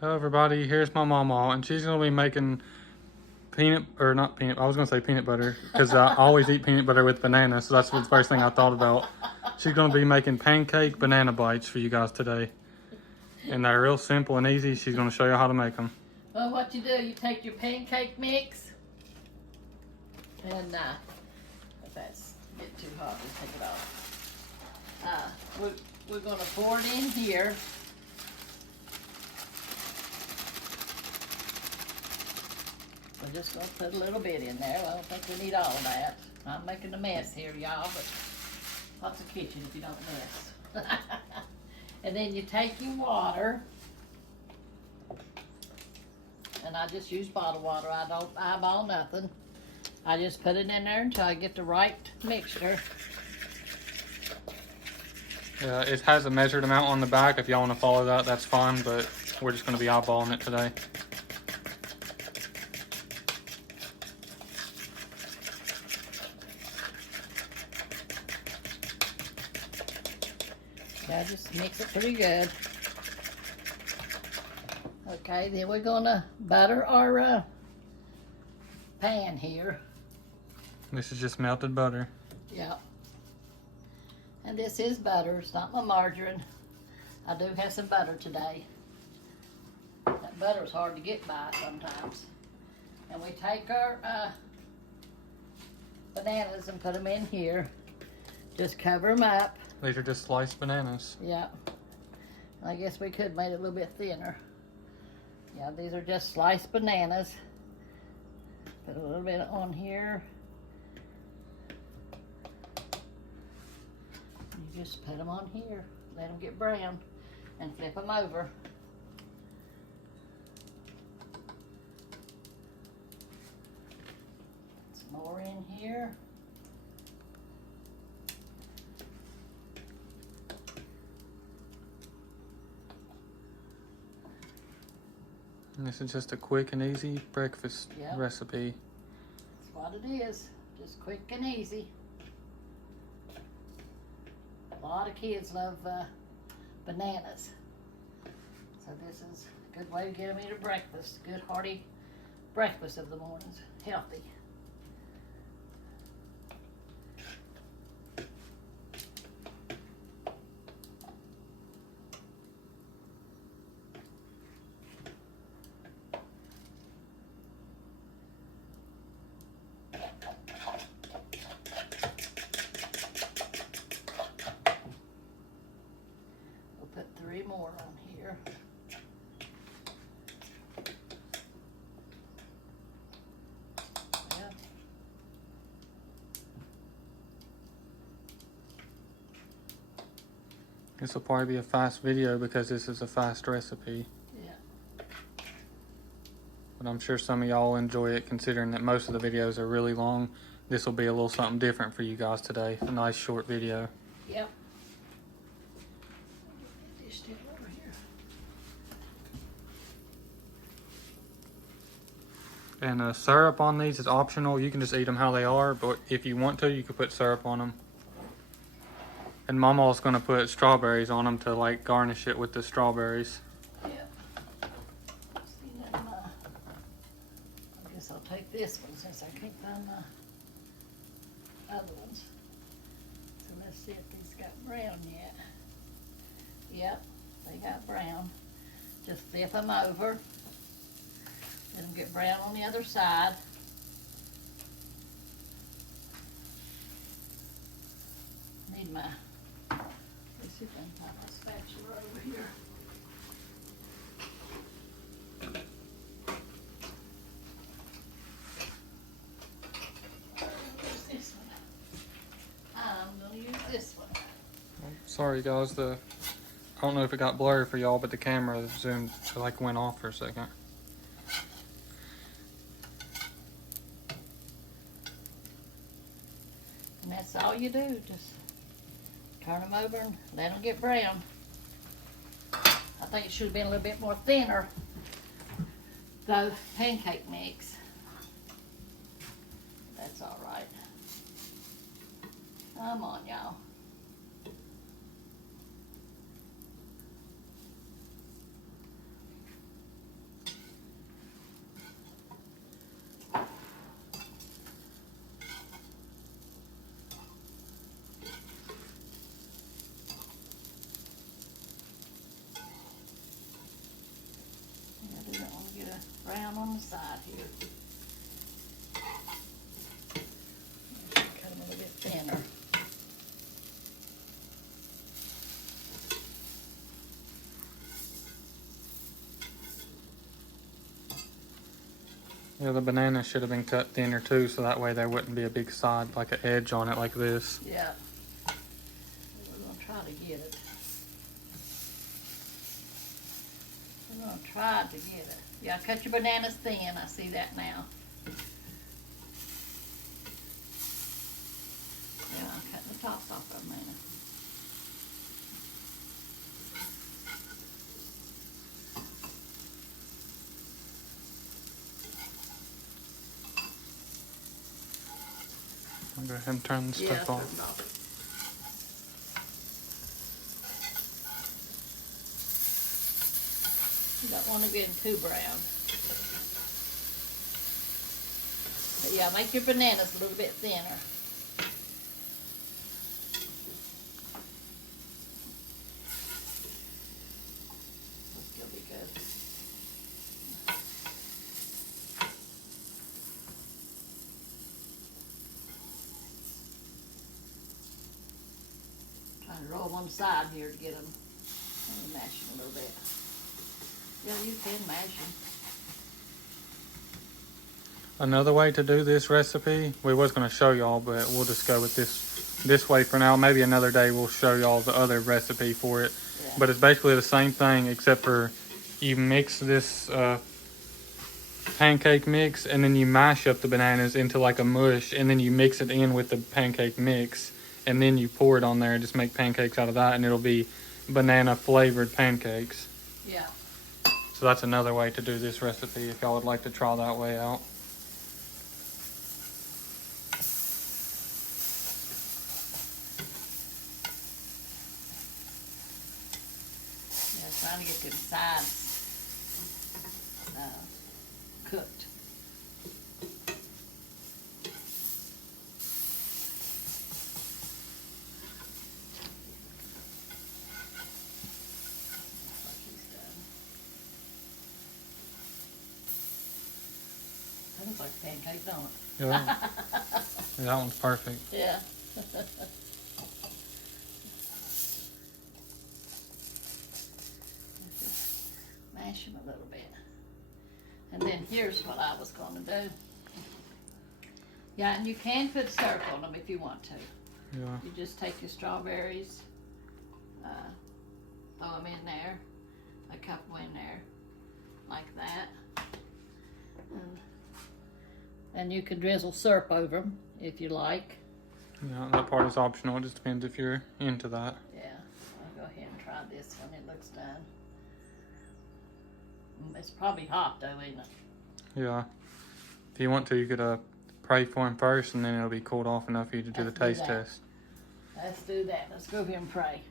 Hello everybody, here's my Mamaw, and she's going to be making I was going to say peanut butter, because I always eat peanut butter with bananas, so that's the first thing I thought about. She's going to be making pancake banana bites for you guys today. And they're real simple and easy. She's going to show you how to make them. Well, what you do, you take your pancake mix, and if that's a bit too hot, just take it off. We're going to pour it in here. We're just going to put a little bit in there. I don't think we need all of that. I'm making a mess here, y'all, but lots of kitchen if you don't mess. And then you take your water, and I just use bottled water. I don't eyeball nothing. I just put it in there until I get the right mixture. Yeah, it has a measured amount on the back. If y'all want to follow that, that's fine, but we're just going to be eyeballing it today. Yeah, just mix it pretty good. Okay, then we're gonna butter our pan here. This is just melted butter. Yeah. And this is butter, it's not my margarine. I do have some butter today. That butter's hard to get by sometimes. And we take our bananas and put them in here. Just cover them up. These are just sliced bananas. Yeah. I guess we could make it a little bit thinner. Yeah, these are just sliced bananas. Put a little bit on here. You just put them on here. Let them get brown and flip them over. Some more in here. And this is just a quick and easy breakfast recipe. That's what it is. Just quick and easy. A lot of kids love bananas. So this is a good way to get them into breakfast. Good hearty breakfast of the mornings. Healthy. Put 3 more on here. Yeah. This will probably be a fast video because this is a fast recipe. Yeah. But I'm sure some of y'all will enjoy it, considering that most of the videos are really long. This will be a little something different for you guys today. A nice short video. Yep. And syrup on these is optional. You can just eat them how they are, but if you want to, you could put syrup on them. And Mamaw's going to put strawberries on them to like garnish it with the strawberries. Yeah. See, then, I guess I'll take this one since I can't find my other ones. So let's see if these got brown yet. Yep, they got brown. Just flip them over. Let them get brown on the other side. Need my, let's see if I can find my spatula over here. Where's this one? I'm gonna use this one. Sorry guys, I don't know if it got blurry for y'all, but the camera zoomed, it like went off for a second. And that's all you do, just turn them over and let them get brown. I think it should have been a little bit more thinner, the pancake mix. That's all right. Come on, y'all. brown on the side here. Cut them a little bit thinner. Yeah, the banana should have been cut thinner too, so that way there wouldn't be a big side, like an edge on it like this. Yeah. We're gonna try to get it. We're gonna try to get it. Yeah, cut your bananas thin. I see that now. Yeah, I'm cutting the tops off of them now. I'll go ahead and turn the stuff off. You don't want to get too brown. But yeah, make your bananas a little bit thinner. It'll be good. Trying to roll one side here to get them. Let me mash them a little bit. Yeah, you can mash them. Another way to do this recipe, we was going to show y'all, but we'll just go with this way for now. Maybe another day we'll show y'all the other recipe for it. Yeah. But it's basically the same thing, except for you mix this pancake mix, and then you mash up the bananas into like a mush, and then you mix it in with the pancake mix, and then you pour it on there and just make pancakes out of that, and it'll be banana flavored pancakes. Yeah. So that's another way to do this recipe if y'all would like to try that way out. Yeah, trying to get them sides cooked. That looks like a pancake, don't it? Yeah, yeah, that one's perfect. Yeah. Mash them a little bit. And then here's what I was going to do. Yeah, and you can put syrup on them if you want to. Yeah. You just take your strawberries, throw them in there, a couple in there, like that. And you can drizzle syrup over them if you like. Yeah, that part is optional. It just depends if you're into that. Yeah, I'll go ahead and try this one. It looks done. It's probably hot though, isn't it? Yeah. If you want to, you could pray for him first, and then it'll be cooled off enough for you to do the taste test. Let's do that. Let's go here and pray.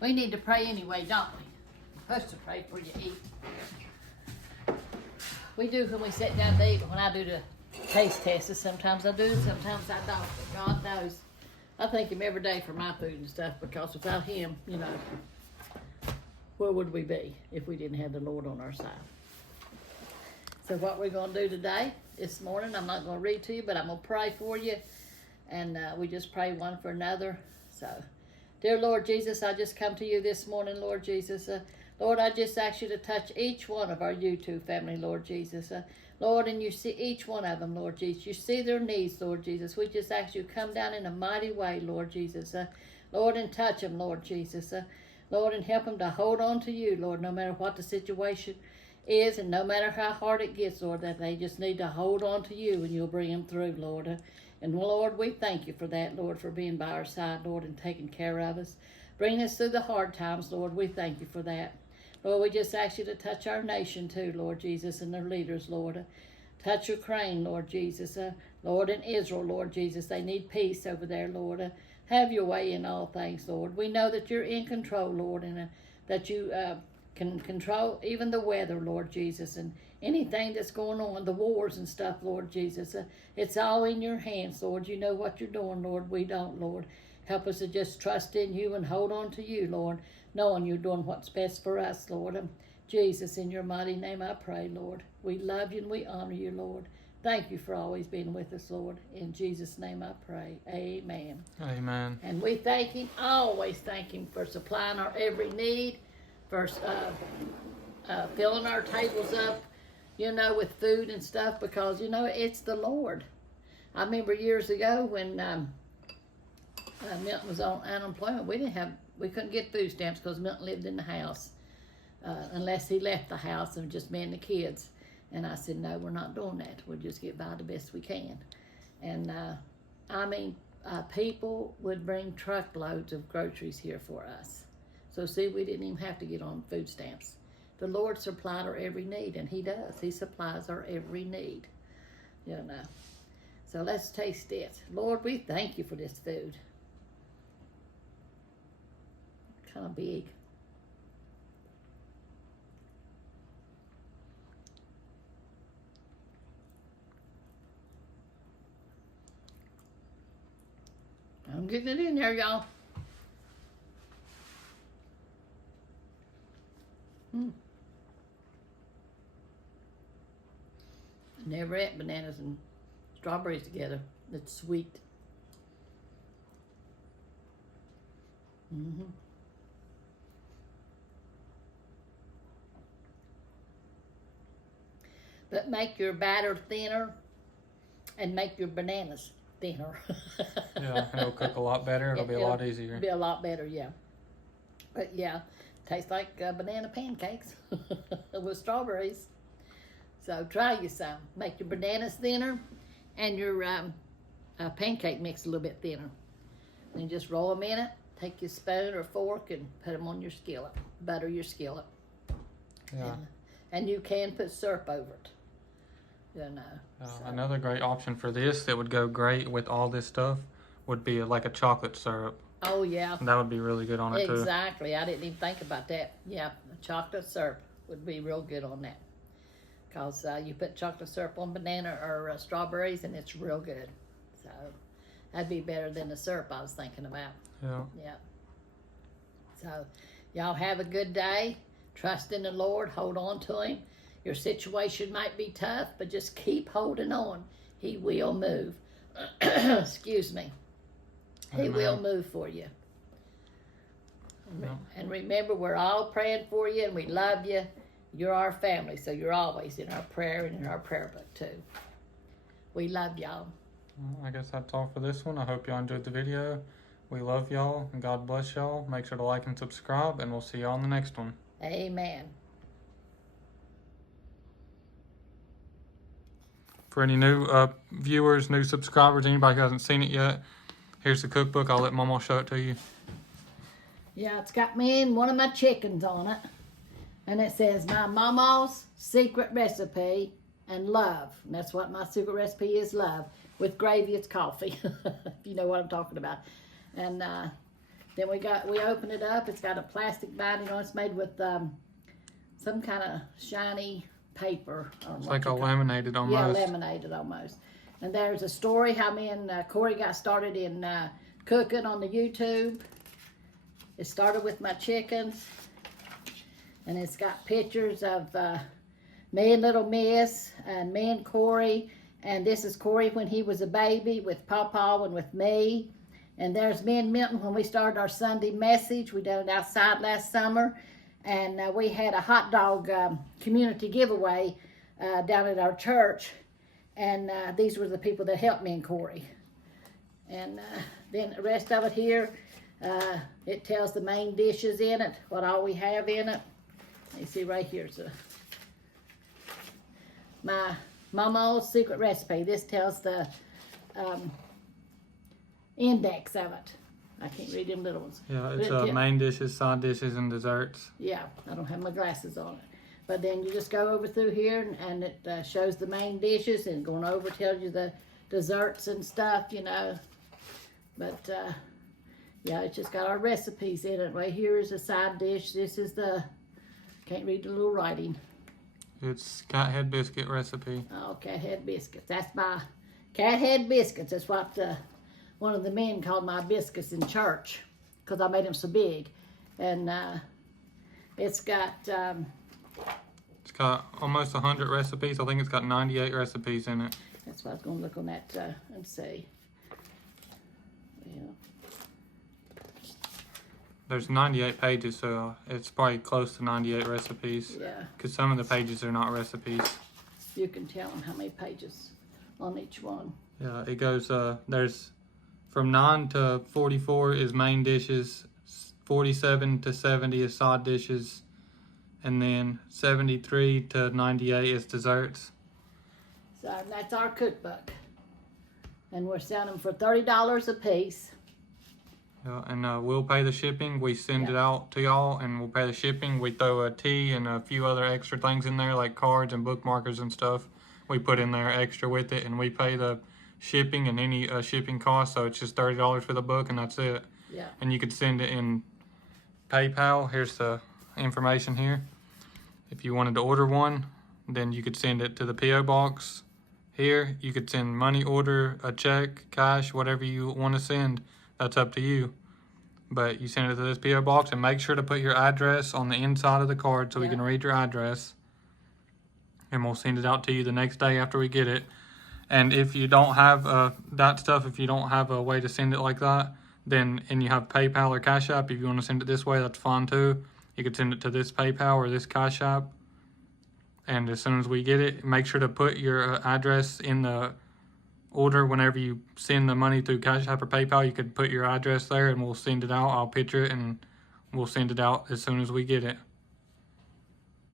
We need to pray anyway, don't we? We're supposed to pray before you eat. We do when we sit down to eat, but when I do the taste tests, sometimes I do, sometimes I don't. But God knows. I thank him every day for my food and stuff, because without him, you know, where would we be if we didn't have the Lord on our side? So what we're going to do today, this morning, I'm not going to read to you, but I'm going to pray for you. And we just pray one for another. So, dear Lord Jesus, I just come to you this morning, Lord Jesus. Lord, I just ask you to touch each one of our YouTube family, Lord Jesus. Lord, and you see each one of them, Lord Jesus. You see their needs, Lord Jesus. We just ask you to come down in a mighty way, Lord Jesus. Lord, and touch them, Lord Jesus. Lord, and help them to hold on to you, Lord, no matter what the situation is and no matter how hard it gets, Lord, that they just need to hold on to you and you'll bring them through, Lord. And Lord, we thank you for that, Lord, for being by our side, Lord, and taking care of us. Bringing us through the hard times, Lord, we thank you for that. Lord, we just ask you to touch our nation too, Lord Jesus, and their leaders, Lord. Touch Ukraine, Lord Jesus. Lord, and Israel, Lord Jesus. They need peace over there, Lord. Have your way in all things, Lord. We know that you're in control, Lord, and that you can control even the weather, Lord Jesus, and anything that's going on, the wars and stuff, Lord Jesus. It's all in your hands, Lord. You know what you're doing, Lord. We don't, Lord. Help us to just trust in you and hold on to you, Lord, knowing you're doing what's best for us, Lord. Jesus, in your mighty name I pray, Lord. We love you and we honor you, Lord. Thank you for always being with us, Lord. In Jesus' name I pray. Amen. Amen. And we thank him, always thank him for supplying our every need, for filling our tables up, with food and stuff, because, it's the Lord. I remember years ago when Milton was on unemployment, we couldn't get food stamps because Milton lived in the house, unless he left the house and just me and the kids. And I said, no, we're not doing that. We'll just get by the best we can. And people would bring truckloads of groceries here for us. So see, we didn't even have to get on food stamps. The Lord supplied our every need, and he does. He supplies our every need, So let's taste it. Lord, we thank you for this food. Kind of big. I'm getting it in there, y'all. Never ate bananas and strawberries together. It's sweet. But make your batter thinner and make your bananas thinner. Yeah, it'll cook a lot better. It'll be a lot easier. It'll be a lot better, yeah. But yeah, tastes like banana pancakes with strawberries. So try you some. Make your bananas thinner and your pancake mix a little bit thinner. Then just roll them in it. Take your spoon or fork and put them on your skillet. Butter your skillet. Yeah. And you can put syrup over it. Another great option for this that would go great with all this stuff would be like a chocolate syrup. Oh, yeah. That would be really good on it, too. Exactly. I didn't even think about that. Yeah, chocolate syrup would be real good on that. Because you put chocolate syrup on banana or strawberries, and it's real good. So that'd be better than the syrup I was thinking about. Yeah. Yeah. So y'all have a good day. Trust in the Lord. Hold on to him. Your situation might be tough, but just keep holding on. He will move. Excuse me. He will move for you. Yeah. And remember, we're all praying for you, and we love you. You're our family, so you're always in our prayer and in our prayer book, too. We love y'all. Well, I guess that's all for this one. I hope y'all enjoyed the video. We love y'all, and God bless y'all. Make sure to like and subscribe, and we'll see y'all in the next one. Amen. For any new viewers, new subscribers, anybody who hasn't seen it yet, here's the cookbook. I'll let Mamaw show it to you. Yeah, it's got me and one of my chickens on it. And it says, my Mamaw's secret recipe and love. And that's what my secret recipe is, love. With gravy, it's coffee. If you know what I'm talking about. And then we open it up. It's got a plastic binding on it. It's made with some kind of shiny paper. It's like a laminated almost. Yeah, laminated almost. And there's a story how me and Corey got started in cooking on the YouTube. It started with my chickens. And it's got pictures of me and little Miss and me and Corey. And this is Corey when he was a baby with Pawpaw and with me. And there's me and Milton when we started our Sunday message. We done it outside last summer. And we had a hot dog community giveaway down at our church. And these were the people that helped me and Corey. And then the rest of it here, it tells the main dishes in it, what all we have in it. You see right here, so my Mamaw's secret recipe. This tells the index of it. I can't read them little ones. Yeah, it's main dishes, side dishes, and desserts. Yeah, I don't have my glasses on it. But then you just go over through here and it shows the main dishes, and going over tells you the desserts and stuff, But yeah, it's just got our recipes in it. Right here is a side dish. This is the, can't read the little writing. It's cat head biscuit recipe. Oh, cat head biscuits. That's my cat head biscuits. That's what one of the men called my biscuits in church, because I made them so big. And it's got got almost 100 recipes. I think it's got 98 recipes in it. That's why I was gonna look on that and see. Yeah. There's 98 pages, so it's probably close to 98 recipes. Yeah. Because some of the pages are not recipes. You can tell them how many pages on each one. Yeah, it goes, there's from 9 to 44 is main dishes, 47 to 70 is side dishes, and then 73 to 98 is desserts. So that's our cookbook. And we're selling them for $30 a piece. Yeah, and we'll pay the shipping. We send it Yeah. out to y'all, and we'll pay the shipping. We throw a tea and a few other extra things in there, like cards and bookmarkers and stuff. We put in there extra with it, and we pay the shipping and any shipping costs. So it's just $30 for the book, and that's it. Yeah. And you could send it in PayPal. Here's the information here. If you wanted to order one, then you could send it to the P.O. box here. You could send money order, a check, cash, whatever you want to send. That's up to you. But you send it to this P.O. box, and make sure to put your address on the inside of the card so we Yeah. can read your address. And we'll send it out to you the next day after we get it. And if you don't have that stuff, if you don't have a way to send it like that, then, and you have PayPal or Cash App, if you want to send it this way, that's fine too. You could send it to this PayPal or this Cash App. And as soon as we get it, make sure to put your address in the order. Whenever you send the money through Cash App or PayPal, you could put your address there, and we'll send it out. I'll picture it, and we'll send it out as soon as we get it.